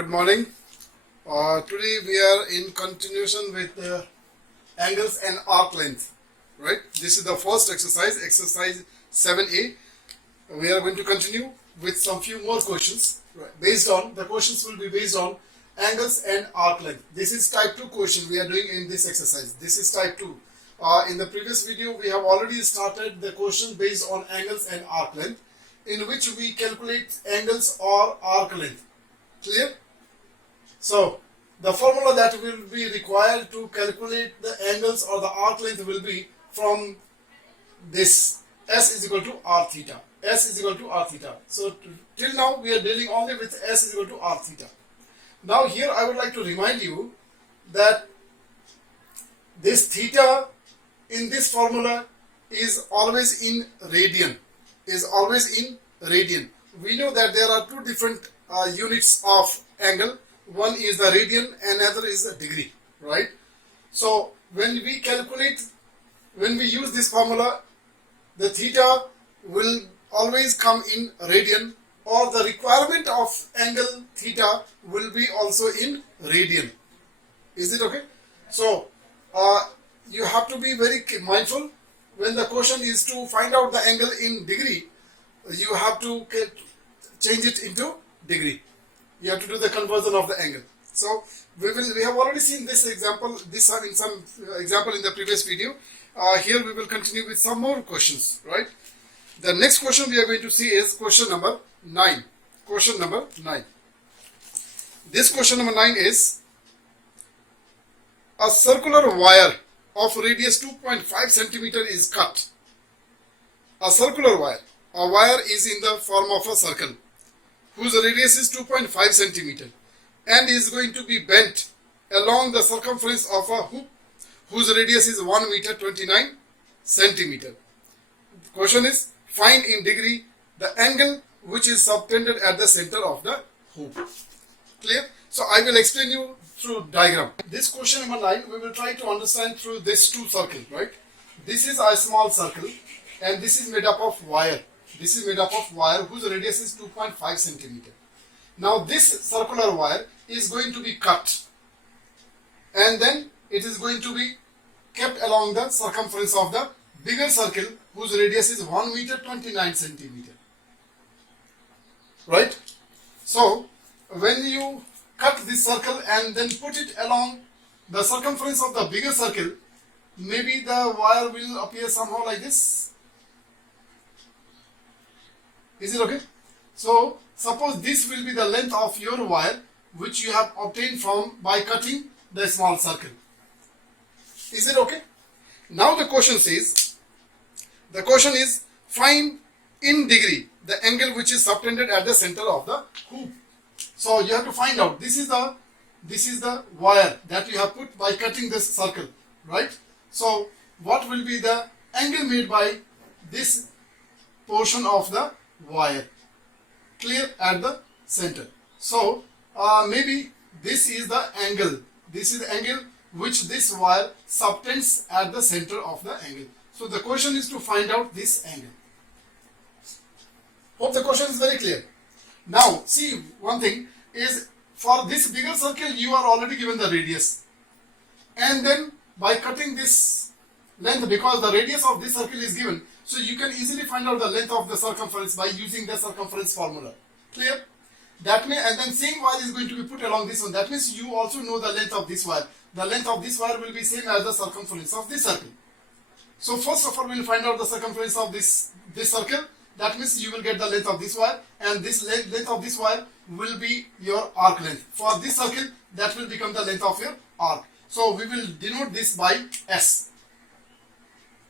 Good morning. Today we are in continuation with angles and arc length. Right? This is the first exercise, exercise 7A. We are going to continue with some few more questions. Right? The questions will be based on angles and arc length. This is type 2 question we are doing in this exercise. This is type 2. In the previous video, we have already started the question based on angles and arc length, in which we calculate angles or arc length. Clear? So, the formula that will be required to calculate the angles or the arc length will be from this: S is equal to R theta. S is equal to R theta. So, till now we are dealing only with S is equal to R theta. Now here I would like to remind you that this theta in this formula is always in radian. We know that there are two different units of angle. One is the radian, another is the degree, right? So when we use this formula, the theta will always come in radian, or the requirement of angle theta will be also in radian. Is it okay? So you have to be very mindful when the question is to find out the angle in degree. You have to change it into degree. You have to do the conversion of the angle. So we have already seen this example, in some example in the previous video. Here we will continue with some more questions, right? The next question we are going to see is question number 9. Question number 9. This question number 9 is: a circular wire of radius 2.5 centimeter is cut. A circular wire. A wire is in the form of a circle whose radius is 2.5 centimeter and is going to be bent along the circumference of a hoop whose radius is 1 meter 29 centimeter. The question is: find in degree the angle which is subtended at the center of the hoop. Clear? So I will explain you through diagram. This question number 9 we will try to understand through this two circles, right? This is a small circle and this is made up of wire. This is made up of wire whose radius is 2.5 centimeter. Now this circular wire is going to be cut and then it is going to be kept along the circumference of the bigger circle whose radius is 1 meter 29 centimeter. Right? So when you cut this circle and then put it along the circumference of the bigger circle, maybe the wire will appear somehow like this. Is it okay? So suppose this will be the length of your wire which you have obtained by cutting the small circle. Is it okay? Now the question is find in degree the angle which is subtended at the center of the hoop. So you have to find out, this is the wire that you have put by cutting this circle, right? So what will be the angle made by this portion of the wire? Clear? At the center. So maybe this is the angle. This is the angle which this wire subtends at the center of the angle. So the question is to find out this angle. Hope the question is very clear. Now see, one thing is, for this bigger circle you are already given the radius, and then by cutting this length, because the radius of this circle is given, so you can easily find out the length of the circumference by using the circumference formula. Clear? That means, and then same wire is going to be put along this one. That means you also know the length of this wire. The length of this wire will be same as the circumference of this circle. So first of all we will find out the circumference of this circle. That means you will get the length of this wire, and this length of this wire will be your arc length. For this circle, that will become the length of your arc. So we will denote this by S.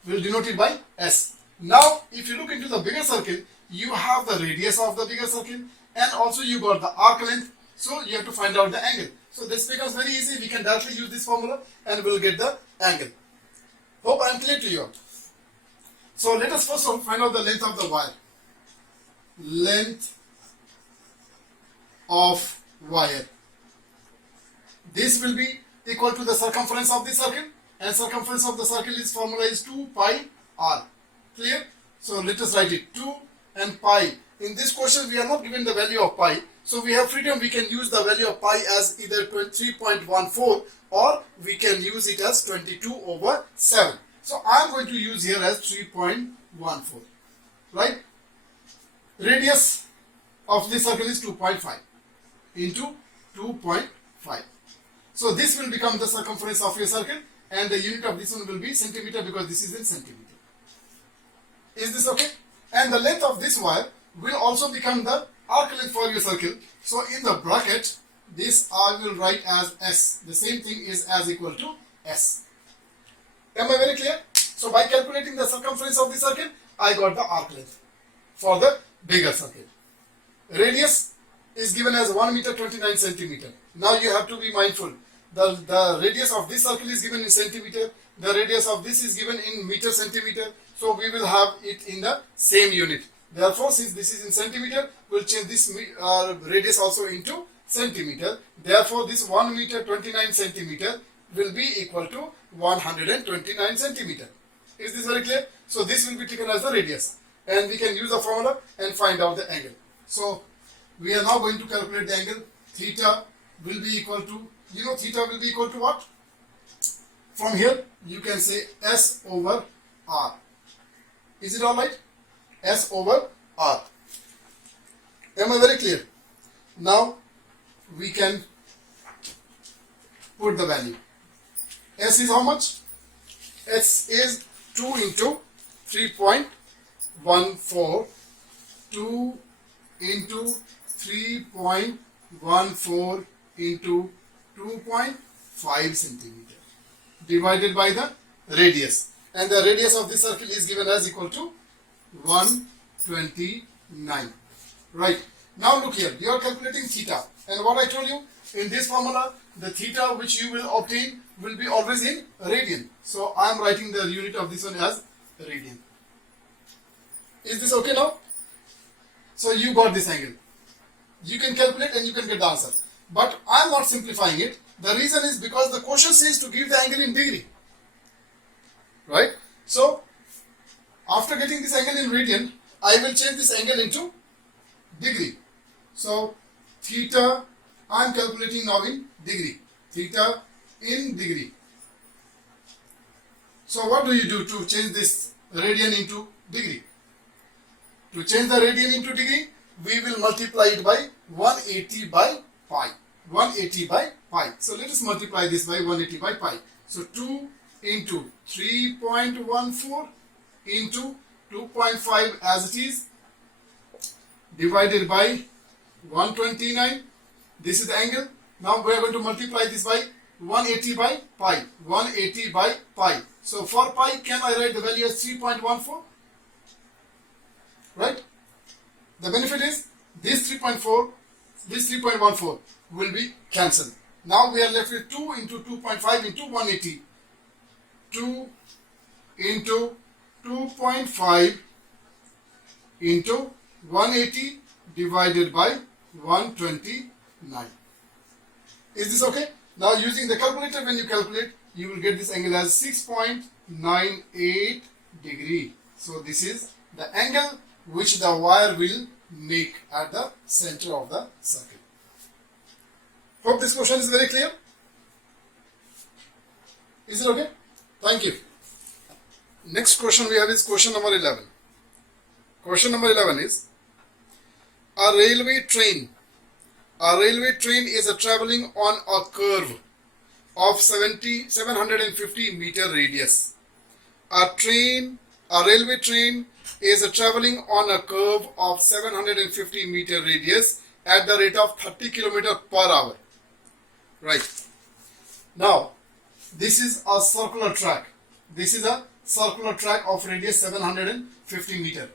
We will denote it by S. Now, if you look into the bigger circle, you have the radius of the bigger circle and also you got the arc length. So you have to find out the angle. So this becomes very easy. We can directly use this formula and we will get the angle. Hope I am clear to you. So let us first find out the length of the wire. Length of wire. This will be equal to the circumference of the circle, and circumference of the circle is formula is 2 pi r. Clear? So let us write it 2 and pi. In this question we are not given the value of pi, So we have freedom. We can use the value of pi as either 3.14 or we can use it as 22/7. So I am going to use here as 3.14. Right? Radius of this circle is 2.5 into 2.5. So this will become the circumference of your circle, and the unit of this one will be centimeter because this is in centimeter. Is this okay? And the length of this wire will also become the arc length for your circle. So in the bracket, this I will write as S. The same thing is as equal to S. Am I very clear? So by calculating the circumference of the circle, I got the arc length for the bigger circle. Radius is given as 1 meter 29 centimeter. Now you have to be mindful. The radius of this circle is given in centimeter. The radius of this is given in meter centimeter. So we will have it in the same unit. Therefore, since this is in centimeter, we'll change this radius also into centimeter. Therefore, this 1 meter 29 centimeter will be equal to 129 centimeter. Is this very clear? So this will be taken as the radius. And we can use the formula and find out the angle. So we are now going to calculate the angle. Theta will be equal to, theta will be equal to what? From here, you can say S over R. Is it alright? S over R. Am I very clear? Now we can put the value. S is how much? S is 2 into 3.14. 2 into 3.14 into 2.5 centimeter divided by the radius. And the radius of this circle is given as equal to 129. Right. Now look here. You are calculating theta. And what I told you, in this formula, the theta which you will obtain will be always in radian. So I am writing the unit of this one as radian. Is this okay now? So you got this angle. You can calculate and you can get the answer. But I am not simplifying it. The reason is because the question says to give the angle in degree. Right? So after getting this angle in radian, I will change this angle into degree. So theta, I am calculating now in degree. Theta in degree. So what do you do to change this radian into degree? To change the radian into degree, we will multiply it by 180 by pi. 180 by pi. So let us multiply this by 180 by pi. So 2 into 3.14 into 2.5 as it is divided by 129. This is the angle. Now we are going to multiply this by 180 by pi. 180 by pi. So for pi, can I write the value as 3.14? Right? The benefit is this 3.14 will be cancelled. Now we are left with 2 into 2.5 into 180. 2 into 2.5 into 180 divided by 129. Is this okay? Now using the calculator, when you calculate, you will get this angle as 6.98 degree. So this is the angle which the wire will make at the center of the circle. Hope this question is very clear. Is it okay? Thank you. Next question we have is question number 11. Question number 11 is, a railway train is traveling on a curve of 750 meter radius. A railway train is traveling on a curve of 750 meter radius at the rate of 30 km per hour. Right. Now, this is a circular track. This is a circular track of radius 750 meter.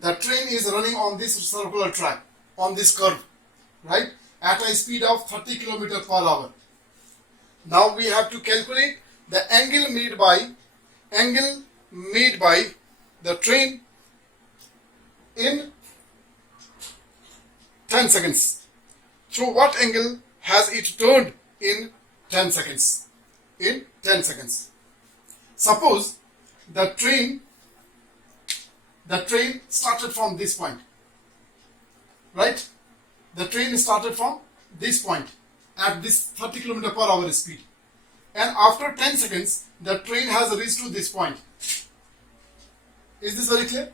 The train is running on this circular track, on this curve, right, at a speed of 30 km per hour. Now we have to calculate the angle made by the train in 10 seconds. Through what angle has it turned in 10 seconds? In 10 seconds. Suppose the train started from this point, right? the train started from this point at this 30 km per hour speed, and after 10 seconds the train has reached to this point. Is this very clear?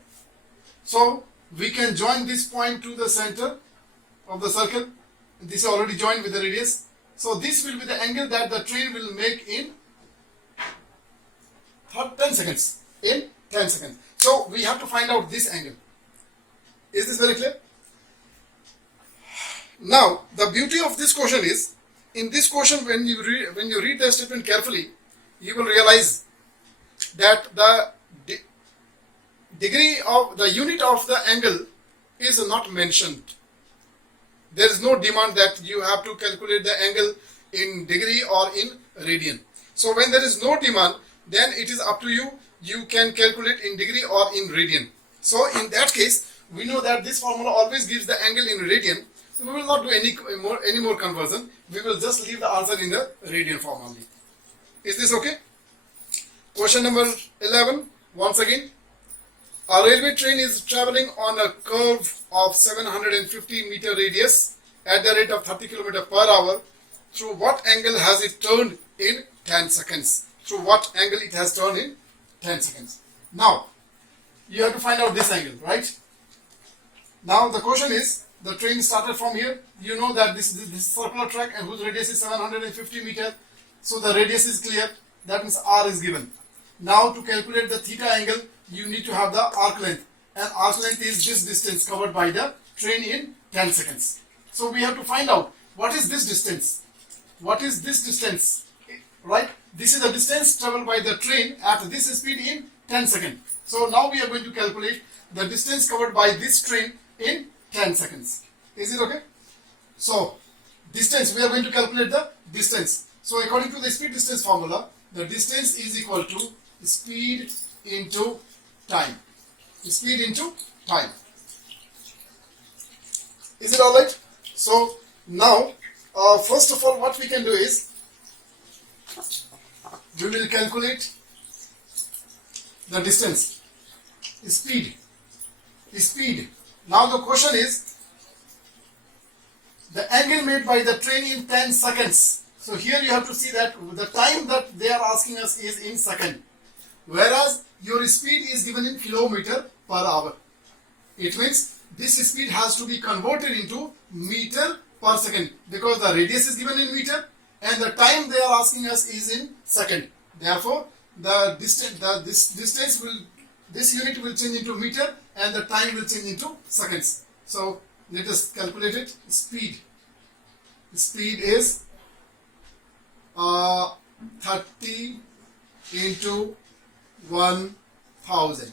So we can join this point to the center of the circle. This is already joined with the radius. So this will be the angle that the train will make in 10 seconds. In 10 seconds. So we have to find out this angle. Is this very clear? Now the beauty of this question is, in this question when you read the statement carefully, you will realize that the degree of the unit of the angle is not mentioned. There is no demand that you have to calculate the angle in degree or in radian. So when there is no demand, then it is up to you. You can calculate in degree or in radian. So in that case, we know that this formula always gives the angle in radian. So we will not do any more conversion. We will just leave the answer in the radian form only. Is this okay? Question number 11. Once again, a railway train is traveling on a curve of 750 meter radius at the rate of 30 km per hour. Through what angle has it turned in 10 seconds? Through what angle it has turned in 10 seconds? Now, you have to find out this angle, right? Now the question is, the train started from here. You know that this circular track and whose radius is 750 meter. So the radius is clear. That means R is given. Now to calculate the theta angle, you need to have the arc length. And arc length is this distance covered by the train in 10 seconds. So we have to find out what is this distance. What is this distance? Right? This is the distance traveled by the train at this speed in 10 seconds. So now we are going to calculate the distance covered by this train in 10 seconds. Is it okay? So distance, we are going to calculate the distance. So according to the speed distance formula, the distance is equal to speed into time. Speed into time. Is it alright? So now, first of all, what we can do is, we will calculate the distance, speed. Now the question is, the angle made by the train in 10 seconds. So here you have to see that the time that they are asking us is in second, whereas your speed is given in kilometer per hour. It means this speed has to be converted into meter per second, because the radius is given in meter and the time they are asking us is in second. Therefore, the distance, this unit will change into meter and the time will change into seconds. So let us calculate it. Speed is 30 into 1000.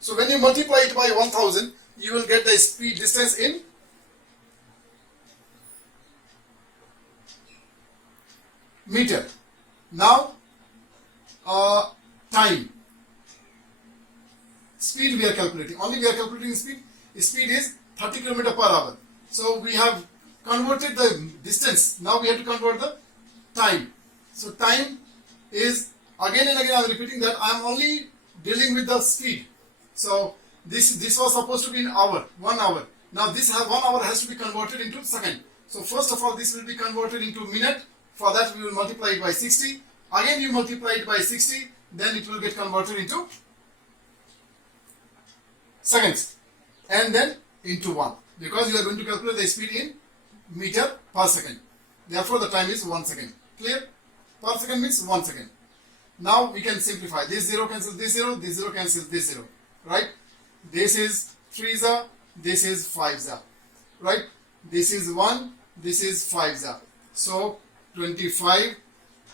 So when you multiply it by 1000, you will get the speed distance in meter. Now time. Speed we are calculating. Only we are calculating speed. Speed is 30 km per hour. So we have converted the distance. Now we have to convert the time. So time is, again and again I am repeating that I am only dealing with the speed. So this was supposed to be in hour, 1 hour. Now this 1 hour has to be converted into second. So first of all, this will be converted into minute. For that we will multiply it by 60. Again you multiply it by 60, then it will get converted into seconds, and then into 1, because you are going to calculate the speed in meter per second. Therefore the time is 1 second. Clear? Per second means 1 second. Now we can simplify. This 0 cancels this 0, this 0 cancels this 0. Right? This is 3 this is 5 right? This is 1, this is 5 So 25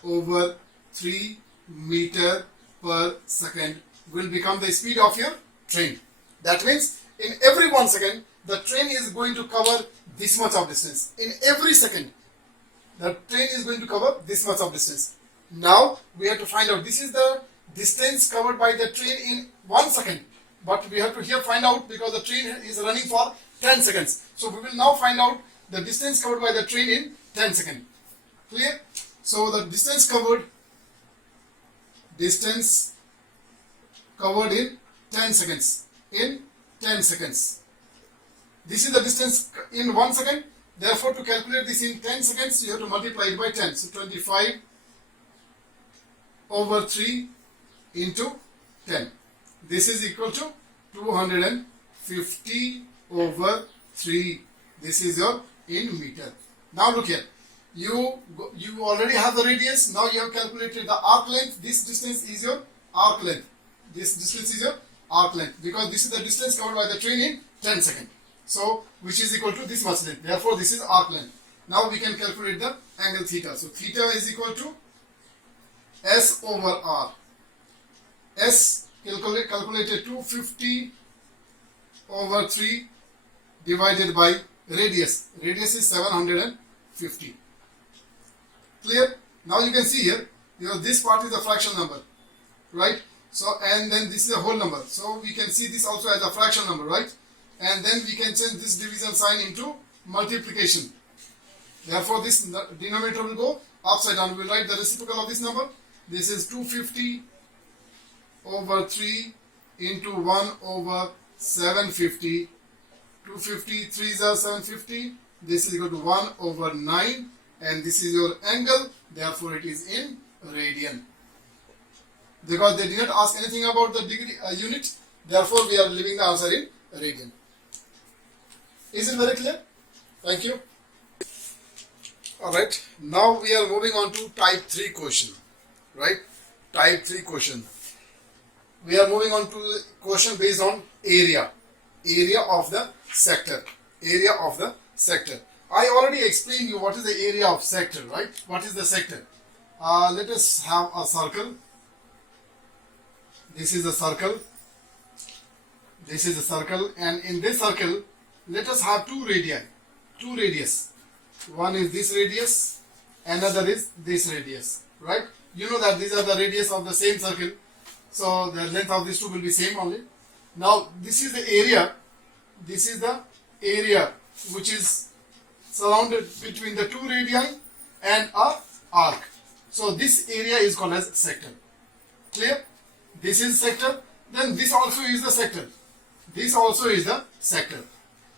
over 3 meter per second will become the speed of your train. That means in every 1 second, the train is going to cover this much of distance. In every second, the train is going to cover this much of distance. Now we have to find out, this is the distance covered by the train in 1 second. But we have to here find out, because the train is running for 10 seconds. So we will now find out the distance covered by the train in 10 seconds. Clear? So the distance covered in 10 seconds. In 10 seconds. This is the distance in 1 second, Therefore, to calculate this in 10 seconds, you have to multiply it by 10. So 25 over 3 into 10. This is equal to 250 over 3. This is your in meter. Now look here. You already have the radius. Now you have calculated the arc length. This distance is your arc length. This distance is your arc length, because this is the distance covered by the train in 10 seconds. So which is equal to this much length. Therefore this is arc length. Now we can calculate the angle theta. So theta is equal to S over R. S calculated 250 over 3 divided by radius. Radius is 750. Clear? Now you can see here, this part is a fraction number, right? So, and then this is a whole number. So we can see this also as a fraction number, right? And then we can change this division sign into multiplication. Therefore, this denominator will go upside down. We will write the reciprocal of this number. This is 250 over 3 into 1 over 750. 250, 3s are 750. This is equal to 1 over 9. And this is your angle. Therefore, it is in radian. Because they did not ask anything about the degree unit. Therefore, we are leaving the answer in radian. Is it very clear? Thank you. Alright, now we are moving on to type 3 question. Right? Type 3 question. We are moving on to the question based on area. Area of the sector. Area of the sector. I already explained you what is the area of sector, right? What is the sector? Let us have a circle. This is a circle. This is a circle, and in this circle, let us have two radii, two radius. One is this radius, another is this radius, right? You know that these are the radius of the same circle, so the length of these two will be same only. Now, this is the area. This is the area which is surrounded between the two radii and a arc. So this area is called as sector. Clear? This is sector. Then this also is the sector. This also is the sector.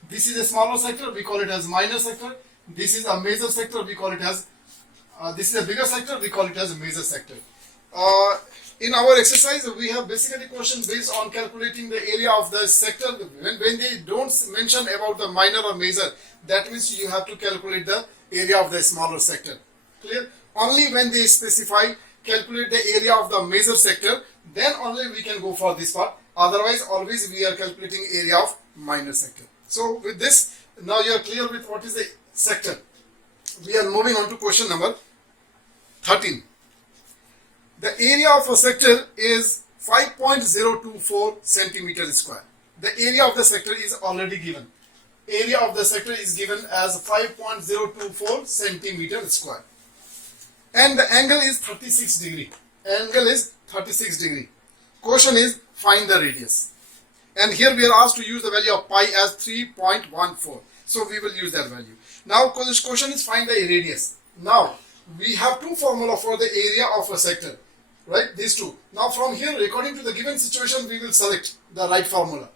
This is a smaller sector. We call it as minor sector. This is a major sector. We call it as this is a bigger sector. We call it as a major sector. In our exercise, we have basically questions based on calculating the area of the sector. When they don't mention about the minor or major, that means you have to calculate the area of the smaller sector. Clear? Only when they specify calculate the area of the major sector, then only we can go for this part. Otherwise, always we are calculating area of minor sector. So with this, now you are clear with what is the sector. We are moving on to question number 13. The area of a sector is 5.024 centimeter square. The area of the sector is already given. Area of the sector is given as 5.024 centimeter square. And the angle is 36 degree. Angle is 36 degree. Question is find the radius. And here we are asked to use the value of pi as 3.14. So we will use that value. Now this question is find the radius. Now we have two formula for the area of a sector. Right? These two. Now from here, according to the given situation, we will select the right formula.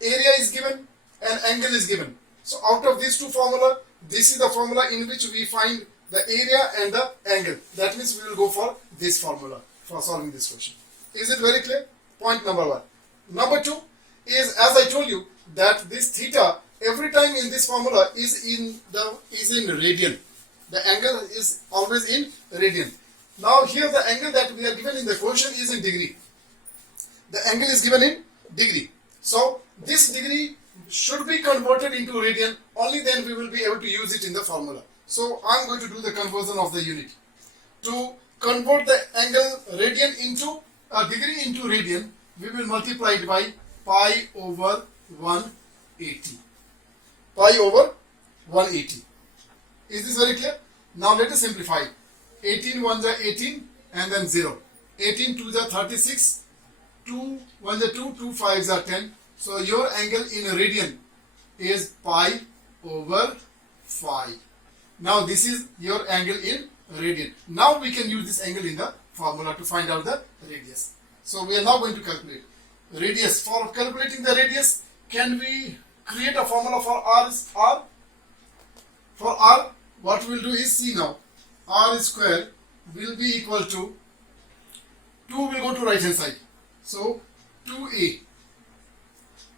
Area is given and angle is given. So out of these two formula, this is the formula in which we find the area and the angle. That means we will go for this formula for solving this question. Is it very clear? Point number 1. Number 2 is, as I told you, that this theta every time in this formula is in radian. The angle is always in radian. Now here the angle that we are given in the question is in degree. The angle is given in degree. So this degree should be converted into radian. Only then we will be able to use it in the formula. So I am going to do the conversion of the unit. To convert the angle radian into degree into radian, we will multiply it by pi over 180. Pi over 180. Is this very clear? Now let us simplify. 18 1s are 18 and then 0. 18 2s are 36. 2 1s are 2, 2 5s are 10. So your angle in radian is pi over 5. Now this is your angle in radian. Now we can use this angle in the formula to find out the radius. So we are now going to calculate radius. For calculating the radius, can we create a formula for r? For r, what we'll do is, see now, r square will be equal to 2 will go to right hand side. So 2a.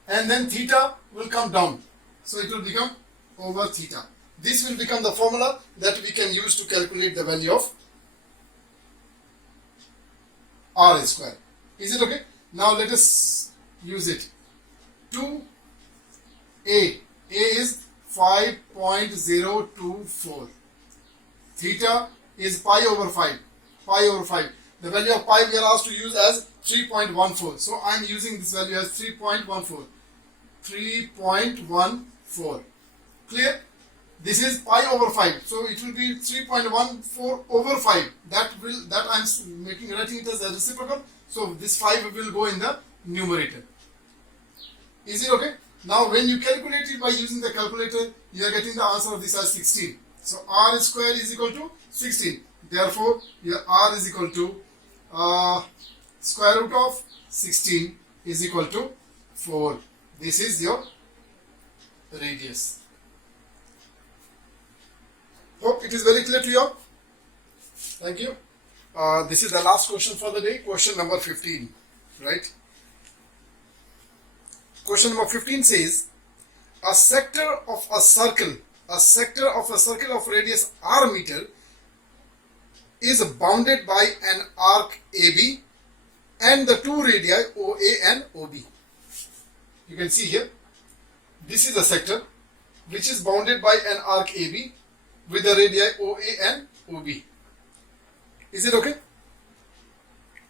And then theta will come down. So it will become over theta. This will become the formula that we can use to calculate the value of r square. Is it okay? Now let us use it. 2a. A is 5.024. Theta is pi over 5. Pi over 5. The value of pi we are asked to use as 3.14. So I am using this value as 3.14. 3.14. Clear? This is pi over 5. So it will be 3.14 over 5. That I am writing it as a reciprocal. So this 5 will go in the numerator. Is it okay? Now when you calculate it by using the calculator, you are getting the answer of this as 16. So r square is equal to 16. Therefore, your r is equal to square root of 16 is equal to 4. This is your radius. Hope it is very clear to you all. Thank you. This is the last question for the day. Question number 15. Right? Question number 15 says, a sector of a circle of radius r meter is bounded by an arc AB and the two radii OA and OB. You can see here, this is a sector which is bounded by an arc AB with the radii OA and OB. Is it okay?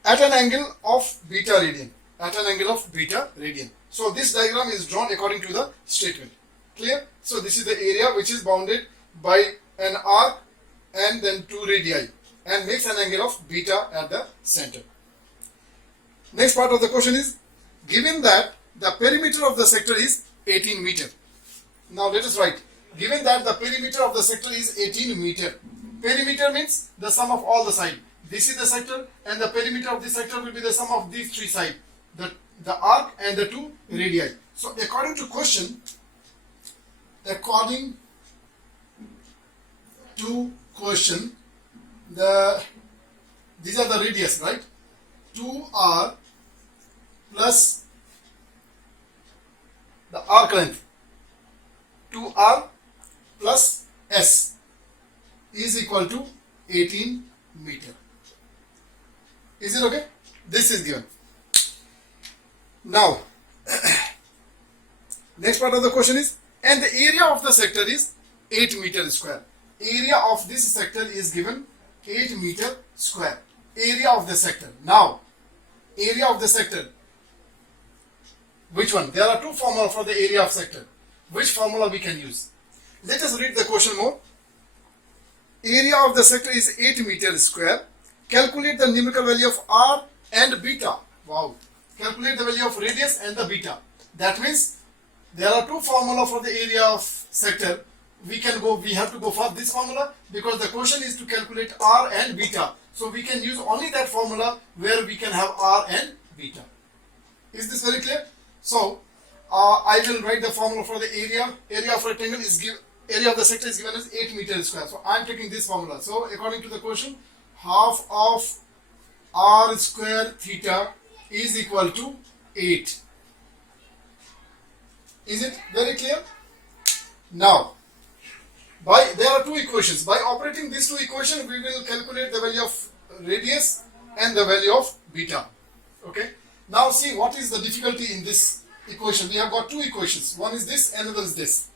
At an angle of beta radian. At an angle of beta radian. So this diagram is drawn according to the statement. Clear? So this is the area which is bounded by an arc and then two radii and makes an angle of beta at the center. Next part of the question is, given that the perimeter of the sector is 18 meter. Now let us write, given that the perimeter of the sector is 18 meter. Perimeter means the sum of all the sides. This is the sector and the perimeter of this sector will be the sum of these three sides. The arc and the two radii. So according to question, these are the radius, right? 2r plus the arc length 2r plus s is equal to 18 meter. Is it okay? This is given. Now, next part of the question is, and the area of the sector is 8 meter square. Area of this sector is given 8 meter square. Area of the sector. Now, area of the sector. Which one? There are two formulas for the area of sector. Which formula we can use? Let us read the question more. Area of the sector is 8 meter square. Calculate the numerical value of r and beta. Wow. Calculate the value of radius and the beta. That means there are two formulas for the area of sector. We have to go for this formula because the question is to calculate r and beta. So we can use only that formula where we can have r and beta. Is this very clear? So I will write the formula for the area. Area of rectangle is given. Area of the sector is given as 8 meter square. So I am taking this formula. So according to the question, half of r square theta is equal to 8. Is it very clear? Now, there are two equations. By operating these two equations, we will calculate the value of radius and the value of beta. Okay. Now see what is the difficulty in this equation. We have got two equations. One is this, another is this.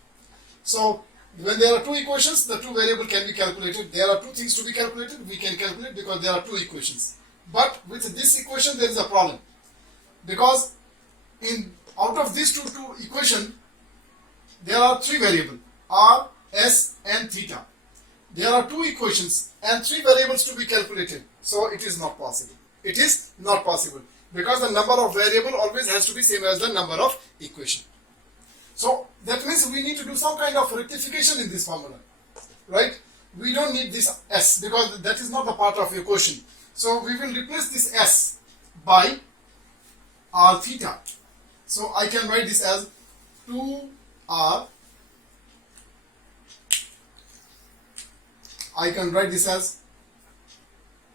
So when there are two equations, the two variables can be calculated. There are two things to be calculated. We can calculate because there are two equations. But with this equation, there is a problem. Because out of these two equations, there are three variables, r, s and theta. There are two equations and three variables to be calculated. So it is not possible. It is not possible. Because the number of variable always has to be same as the number of equation. So that means we need to do some kind of rectification in this formula. Right? We don't need this s because that is not a part of your question. So we will replace this s by r theta. So I can write this as 2r I can write this as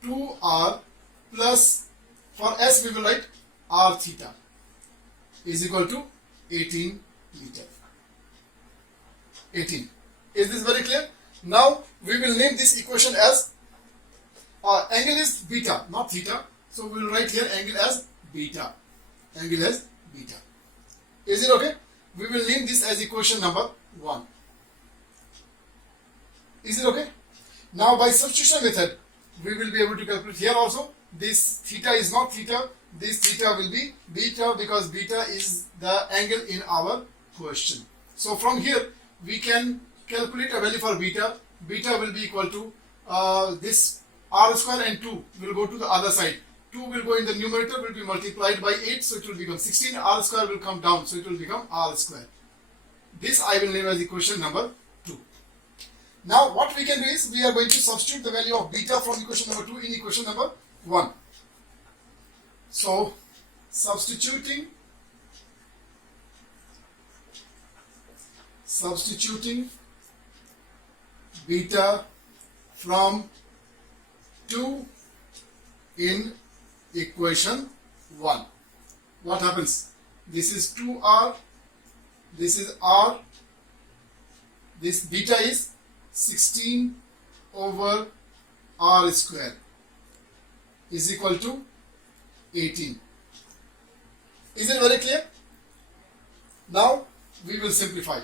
2r plus, for s we will write r theta is equal to 18 meter. 18. Is this very clear? Now we will name this equation as angle is beta, not theta. So we will write here angle as beta. Angle as beta. Is it okay? We will name this as equation number 1. Is it okay? Now by substitution method, we will be able to calculate here also. This theta is not theta. This theta will be beta because beta is the angle in our question. So from here, we can calculate a value for beta. Beta will be equal to this r square and 2 will go to the other side. 2 will go in the numerator, will be multiplied by 8, so it will become 16. R square will come down, so it will become r square. This I will name as equation number 2. Now what we can do is, we are going to substitute the value of beta from equation number 2 in equation number 1. So substituting beta from 2 in equation 1. What happens? This is 2r, this is r, this beta is 16 over r square is equal to 18. Is it very clear? Now we will simplify.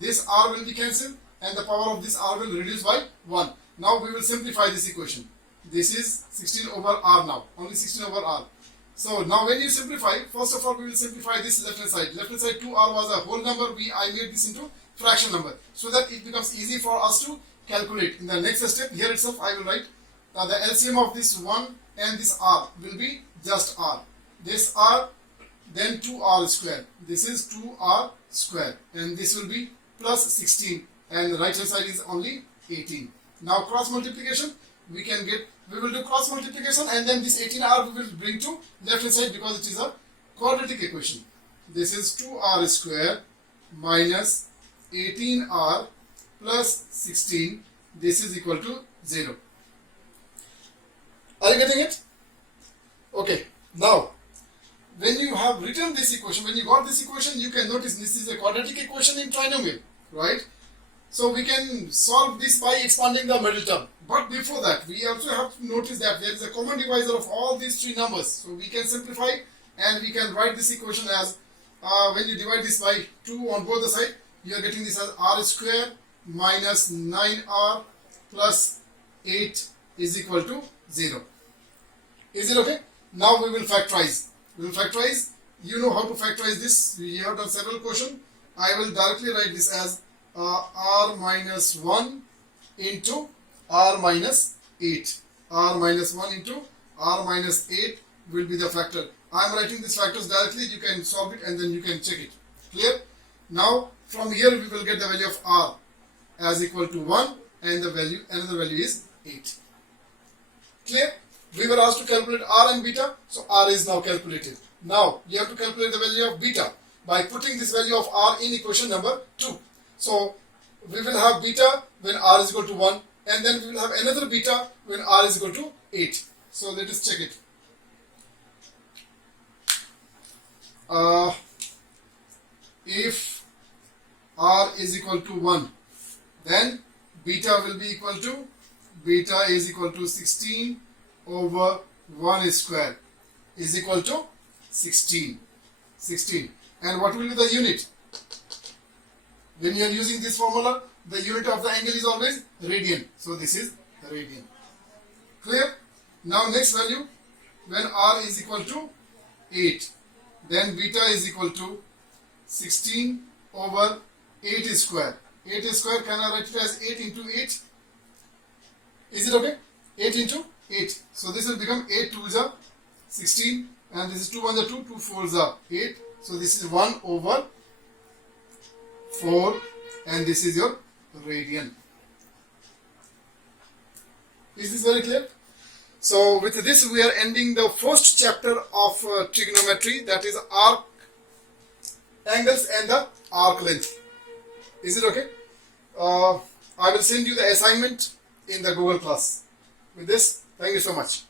This r will be cancelled and the power of this r will reduce by 1. Now we will simplify this equation. This is 16 over r now, only 16 over r. So now when you simplify, first of all we will simplify this left hand side. Left hand side 2r was a whole number, I made this into fraction number so that it becomes easy for us to calculate. In the next step, here itself I will write the LCM of this 1 and this r will be just r. This r, then 2r square. This is 2r square and this will be plus 16 and the right hand side is only 18. Now cross multiplication, we will do cross multiplication and then this 18r we will bring to left hand side because it is a quadratic equation. This is 2r square minus 18r plus 16. This is equal to 0. Are you getting it? Okay. Now, when you have written this equation, when you got this equation, you can notice this is a quadratic equation in trinomial, right? So we can solve this by expanding the middle term. But before that, we also have to notice that there is a common divisor of all these three numbers. So we can simplify and we can write this equation as, when you divide this by 2 on both the sides, you are getting this as r square minus 9r plus 8 is equal to 0. Is it okay? Now we will factorize. We will factorize. You know how to factorize this. We have done several questions. I will directly write this as r minus 1 into r minus 8. R minus 1 into r minus 8 will be the factor. I am writing these factors directly. You can solve it and then you can check it. Clear? Now from here we will get the value of r as equal to 1 and the value, another value is 8. Clear? We were asked to calculate r and beta, so r is now calculated. Now you have to calculate the value of beta by putting this value of r in equation number 2. So we will have beta when r is equal to 1 and then we will have another beta when r is equal to 8. So let us check it. If r is equal to 1, then beta will be equal to, beta is equal to 16 over 1 square is equal to 16. And what will be the unit? When you are using this formula, the unit of the angle is always radian. So this is radian. Clear? Now next value, when r is equal to 8, then beta is equal to 16 over 8 square. 8 square, can I write it as 8 into 8? Is it okay? 8 into 8. So this will become 8 2 is a 16 and this is 2 1 is a 2, 2 4 is a 8. So this is 1 over 4 and this is your radian. Is this very clear? So with this we are ending the first chapter of trigonometry, that is arc angles and the arc length. Is it okay? I will send you the assignment in the Google class. With this, thank you so much.